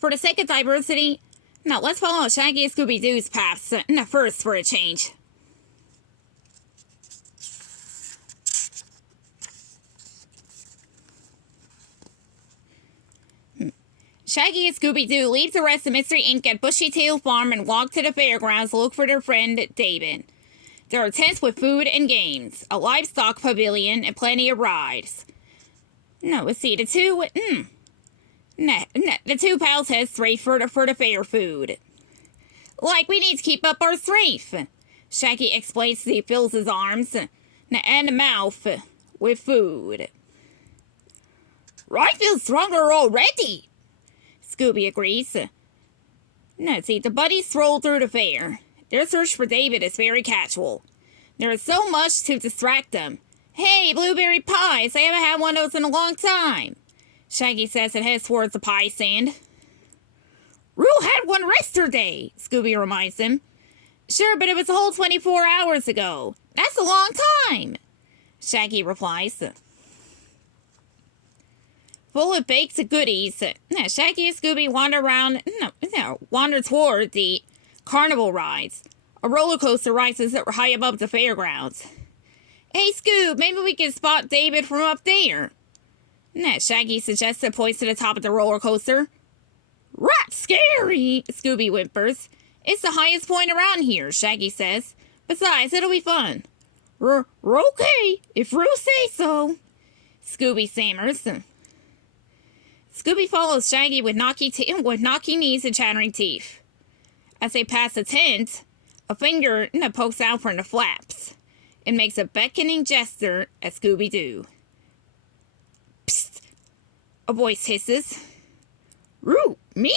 For the sake of diversity, now let's follow Shaggy and Scooby-Doo's paths, first for a change. Shaggy and Scooby-Doo leave the rest of Mystery Inc. at Bushy-Tail Farm and walk to the fairgrounds to look for their friend David. There are tents with food and games, a livestock pavilion, and plenty of rides. No, let's see, the two pals head straight for the fair food. Like, we need to keep up our strength, Shaggy explains as he fills his arms and the mouth with food. I feel stronger already, Scooby agrees. Now, see, the buddies stroll through the fair. Their search for David is very casual. There is so much to distract them. Hey, blueberry pies! I haven't had one of those in a long time, Shaggy says and heads towards the pie stand. Rue had one yesterday, Scooby reminds him. Sure, but it was a whole 24 hours ago. That's a long time, Shaggy replies. Full of baked goodies, Shaggy and Scooby wander toward the carnival rides. A roller coaster rises that were high above the fairgrounds. Hey, Scoob, maybe we can spot David from up there. Shaggy suggests and points to the top of the roller coaster. Right, scary, Scooby whimpers. It's the highest point around here, Shaggy says. Besides, it'll be fun. Okay, if Rue say so, Scooby stammers. Scooby follows Shaggy with knocking knees and chattering teeth. As they pass a tent, a finger pokes out from the flaps. It makes a beckoning gesture at Scooby-Doo. Psst! A voice hisses. Roo, me?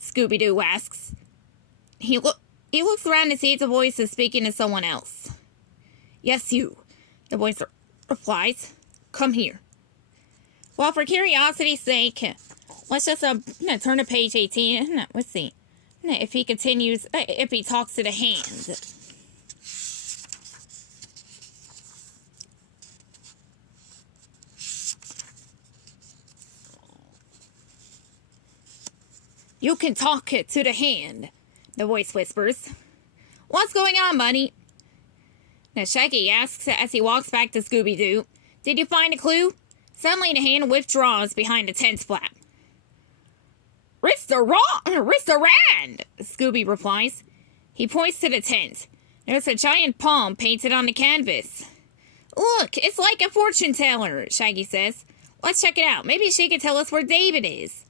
Scooby-Doo asks. He looks around to see if the voice is speaking to someone else. Yes, you, the voice replies. Come here. Well, for curiosity's sake, let's just turn to page 18. Let's see. If he talks to the hand. You can talk to the hand, the voice whispers. What's going on, buddy? Now, Shaggy asks as he walks back to Scooby-Doo. Did you find a clue? Suddenly, the hand withdraws behind the tent's flap. Restaurant, Scooby replies. He points to the tent. There's a giant palm painted on the canvas. Look, it's like a fortune teller, Shaggy says. Let's check it out. Maybe she can tell us where David is.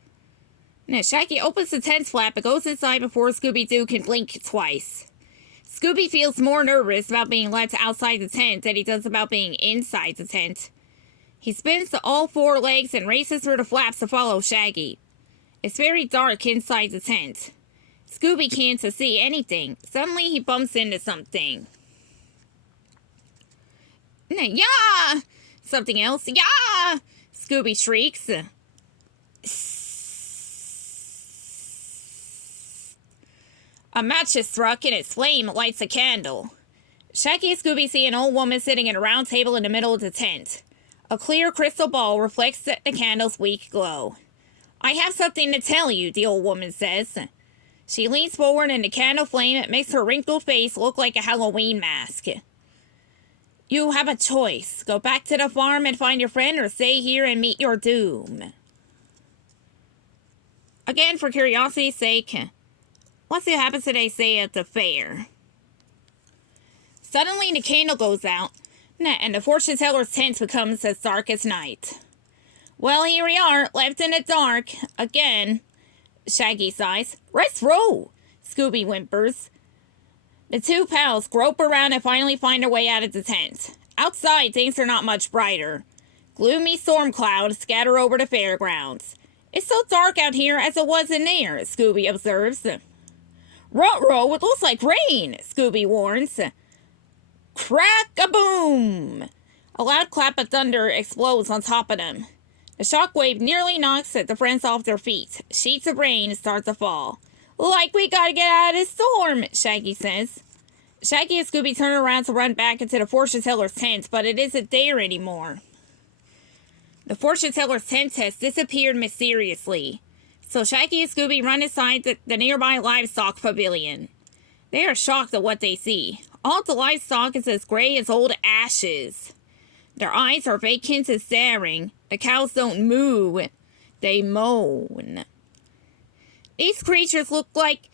Now, Shaggy opens the tent's flap and goes inside before Scooby-Doo can blink twice. Scooby feels more nervous about being left outside the tent than he does about being inside the tent. He spins to all four legs and races through the flaps to follow Shaggy. It's very dark inside the tent. Scooby can't see anything. Suddenly, he bumps into something. Yeah! Something else. Yeah! Scooby shrieks. A match is struck and its flame lights a candle. Shaggy and Scooby see an old woman sitting at a round table in the middle of the tent. A clear crystal ball reflects the candle's weak glow. I have something to tell you, the old woman says. She leans forward and the candle flame makes her wrinkled face look like a Halloween mask. You have a choice. Go back to the farm and find your friend or stay here and meet your doom. Again, for curiosity's sake, let's see what happens today, say, at the fair. Suddenly, the candle goes out, and the fortune teller's tent becomes as dark as night. Well, here we are, left in the dark, again. Shaggy sighs. Let's roll, Scooby whimpers. The two pals grope around and finally find their way out of the tent. Outside, things are not much brighter. Gloomy storm clouds scatter over the fairgrounds. It's so dark out here as it was in there, Scooby observes. Ruh-roh, it looks like rain, Scooby warns. Crack-a-boom! A loud clap of thunder explodes on top of them. The shockwave nearly knocks the friends off their feet. Sheets of rain start to fall. Like we gotta get out of this storm, Shaggy says. Shaggy and Scooby turn around to run back into the fortune teller's tent, but it isn't there anymore. The fortune teller's tent has disappeared mysteriously. So Shaggy and Scooby run inside the nearby livestock pavilion. They are shocked at what they see. All the livestock is as gray as old ashes. Their eyes are vacant and staring. The cows don't moo. They moan. These creatures look like,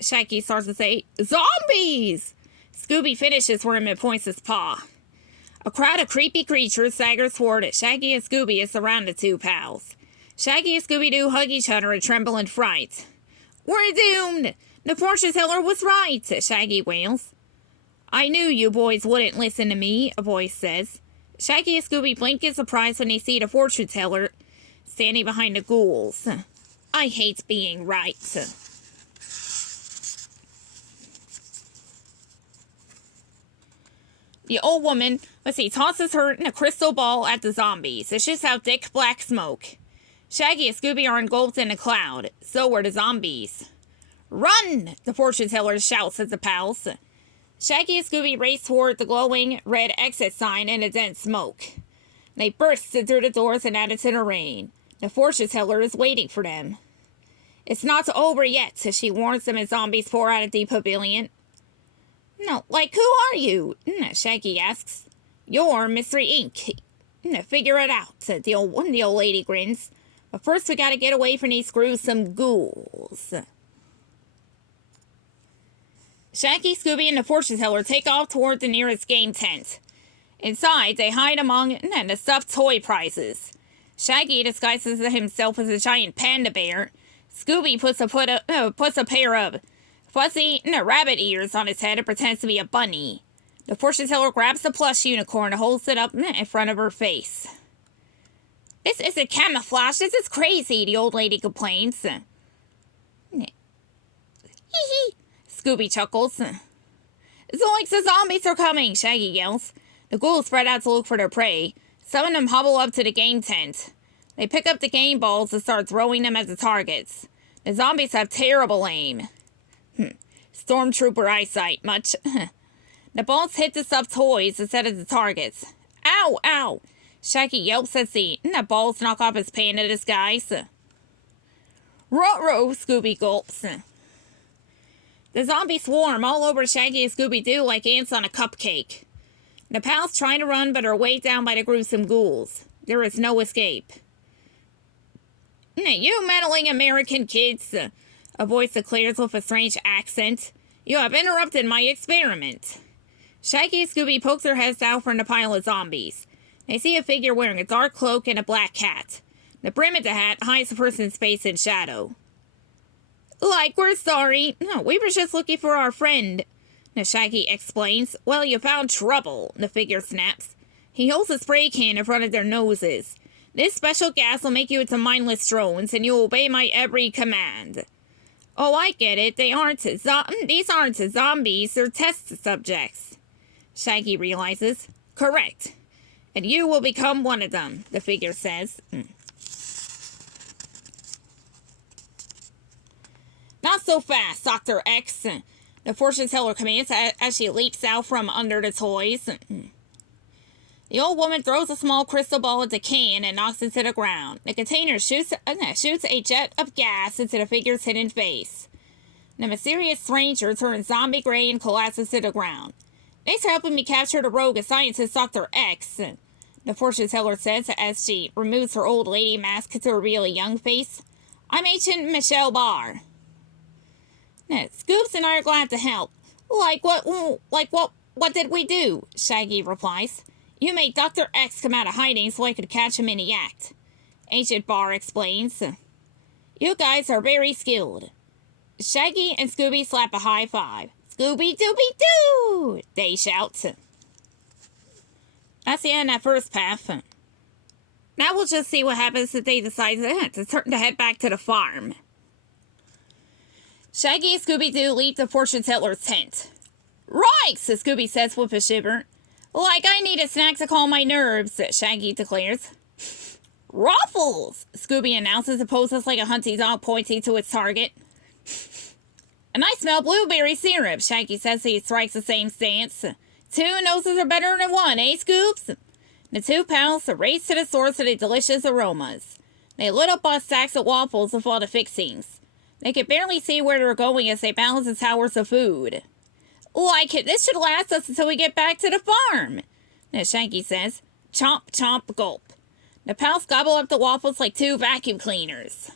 Shaggy starts to say, zombies! Scooby finishes for him and points his paw. A crowd of creepy creatures staggers toward Shaggy and Scooby and surround the two pals. Shaggy and Scooby-Doo hug each other and tremble in fright. We're doomed! The fortune teller was right, Shaggy wails. I knew you boys wouldn't listen to me, a voice says. Shaggy and Scooby blink in surprise when they see the fortune teller standing behind the ghouls. I hate being right. The old woman, tosses her in a crystal ball at the zombies. It shoots out thick black smoke. Shaggy and Scooby are engulfed in a cloud. So are the zombies. Run! The fortune teller shouts at the pals. Shaggy and Scooby race toward the glowing red exit sign in a dense smoke. They burst through the doors and out into the rain. The fortune teller is waiting for them. It's not over yet, she warns them as zombies pour out of the pavilion. No, who are you? Shaggy asks. You're Mystery Ink. Figure it out, the old lady grins. But first we gotta get away from these gruesome ghouls. Shaggy, Scooby, and the fortune teller take off toward the nearest game tent. Inside, they hide among the stuffed toy prizes. Shaggy disguises himself as a giant panda bear. Scooby puts a pair of fuzzy rabbit ears on his head and pretends to be a bunny. The fortune teller grabs the plush unicorn and holds it up in front of her face. This isn't camouflage, this is crazy, the old lady complains. Hee hee, Scooby chuckles. Zoinks, the zombies are coming, Shaggy yells. The ghouls spread out to look for their prey. Some of them hobble up to the game tent. They pick up the game balls and start throwing them at the targets. The zombies have terrible aim. Stormtrooper eyesight, much. The balls hit the stuffed toys instead of the targets. Ow, ow! Shaggy yelps as the balls knock off his panda disguise. Ruh-roh, Scooby gulps. The zombies swarm all over Shaggy and Scooby-Doo like ants on a cupcake. The pals try to run but are weighed down by the gruesome ghouls. There is no escape. You meddling American kids, a voice declares with a strange accent. You have interrupted my experiment. Shaggy and Scooby poke their heads out from the pile of zombies. They see a figure wearing a dark cloak and a black hat. The brim of the hat hides the person's face in shadow. We're sorry. No, we were just looking for our friend. The Shaggy explains. Well, you found trouble, the figure snaps. He holds a spray can in front of their noses. This special gas will make you into mindless drones, and you'll obey my every command. Oh, I get it. These aren't zombies, they're test subjects. Shaggy realizes. Correct. And you will become one of them, the figure says. Not so fast, Dr. X. The fortune teller commands as she leaps out from under the toys. The old woman throws a small crystal ball at the can and knocks it to the ground. The container shoots a jet of gas into the figure's hidden face. The mysterious stranger turns zombie gray and collapses to the ground. Thanks for helping me capture the rogue scientist Dr. X, the fortune teller says as she removes her old lady mask to reveal a young face. I'm Agent Michelle Barr. Scoops and I are glad to help. What did we do? Shaggy replies. You made Dr. X come out of hiding so I could catch him in the act. Agent Barr explains. You guys are very skilled. Shaggy and Scooby slap a high five. Scooby-Dooby-Doo! They shout. That's the end of that first path. Now we'll just see what happens if they decide to head back to the farm. Shaggy and Scooby-Doo leave the fortune teller's tent. Right, Scooby says with a shiver. I need a snack to calm my nerves, Shaggy declares. Ruffles, Scooby announces and poses like a hunting dog pointing to its target. And I smell blueberry syrup, Shaggy says he strikes the same stance. Two noses are better than one, eh, Scoops? The two pals race to the source of the delicious aromas. They lit up on stacks of waffles with all the fixings. They could barely see where they were going as they balanced the towers of food. Like, this should last us until we get back to the farm, Shaggy says. Chomp, chomp, gulp. The pals gobble up the waffles like two vacuum cleaners.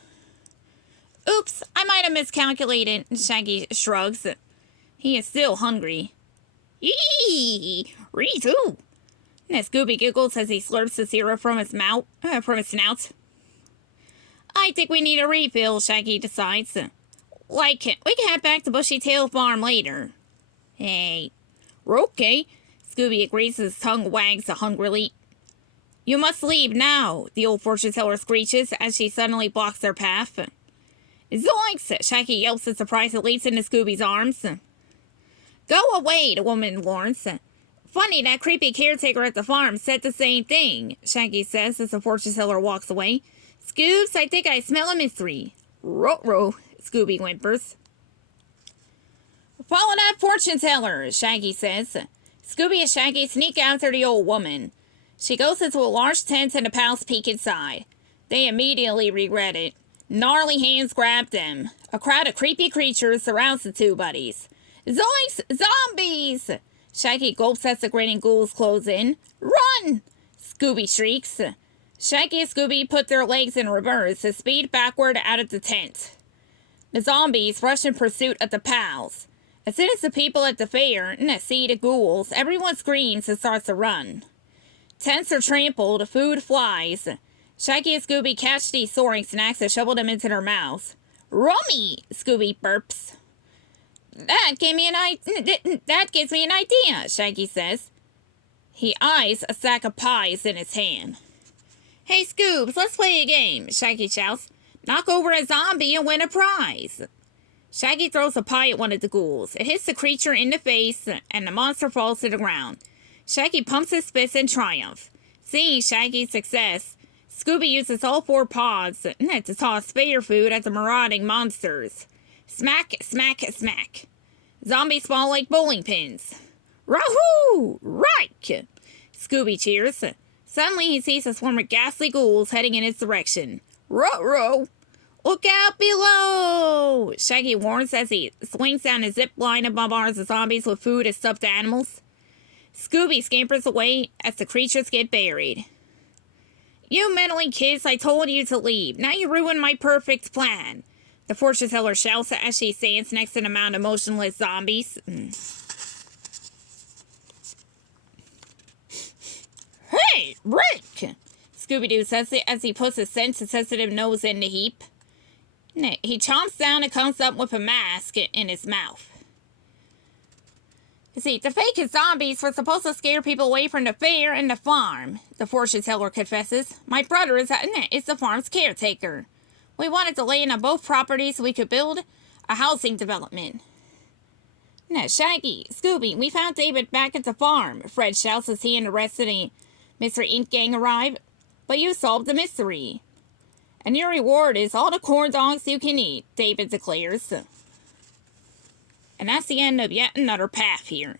Oops, I might have miscalculated, Shaggy shrugs. He is still hungry. Eee, me too. Scooby giggles as he slurps the syrup from his snout. I think we need a refill, Shaggy decides. Like, we can head back to Bushy Tail Farm later. Hey. Okay, Scooby agrees as his tongue wags hungrily. You must leave now, the old fortune teller screeches as she suddenly blocks their path. Zoinks! Shaggy yelps in surprise and leaps into Scooby's arms. Go away, the woman warns. Funny, that creepy caretaker at the farm said the same thing, Shaggy says as the fortune teller walks away. Scoobs, I think I smell a mystery. Ruh-roh, Scooby whimpers. Follow that fortune teller, Shaggy says. Scooby and Shaggy sneak after the old woman. She goes into a large tent and the pals peek inside. They immediately regret it. Gnarly hands grab them. A crowd of creepy creatures surrounds the two buddies. Zoinks! Zombies! Shaggy gulps as the grinning ghouls close in. Run! Scooby shrieks. Shaggy and Scooby put their legs in reverse to speed backward out of the tent. The zombies rush in pursuit of the pals. As soon as the people at the fair see the ghouls, everyone screams and starts to run. Tents are trampled, food flies. Shaggy and Scooby catch these soaring snacks and shovel them into their mouths. Rummy! Scooby burps. That gives me an idea, Shaggy says. He eyes a sack of pies in his hand. Hey, Scoobs, let's play a game, Shaggy shouts. Knock over a zombie and win a prize. Shaggy throws a pie at one of the ghouls. It hits the creature in the face, and the monster falls to the ground. Shaggy pumps his fist in triumph. Seeing Shaggy's success, Scooby uses all four paws to toss fair food at the marauding monsters. Smack, smack, smack. Zombies fall like bowling pins. Rahoo! Right! Scooby cheers. Suddenly he sees a swarm of ghastly ghouls heading in his direction. Ruh-roh! Look out below! Shaggy warns as he swings down a zip line and bombards the zombies with food and stuffed animals. Scooby scampers away as the creatures get buried. You meddling kids, I told you to leave. Now you ruined my perfect plan. The fortune teller shouts as she stands next to the mound of motionless zombies. Hey, Rick! Scooby-Doo says it as he puts his sensitive nose in the heap. He chomps down and comes up with a mask in his mouth. You see, the fake zombies were supposed to scare people away from the fair and the farm, the fortune teller confesses. My brother is the farm's caretaker. We wanted to lay in on both properties so we could build a housing development. Shaggy, Scooby, we found David back at the farm, Fred shouts as he and the rest of the Mr. Ink gang arrive. But you solved the mystery. And your reward is all the corn dogs you can eat, David declares. And that's the end of yet another path here.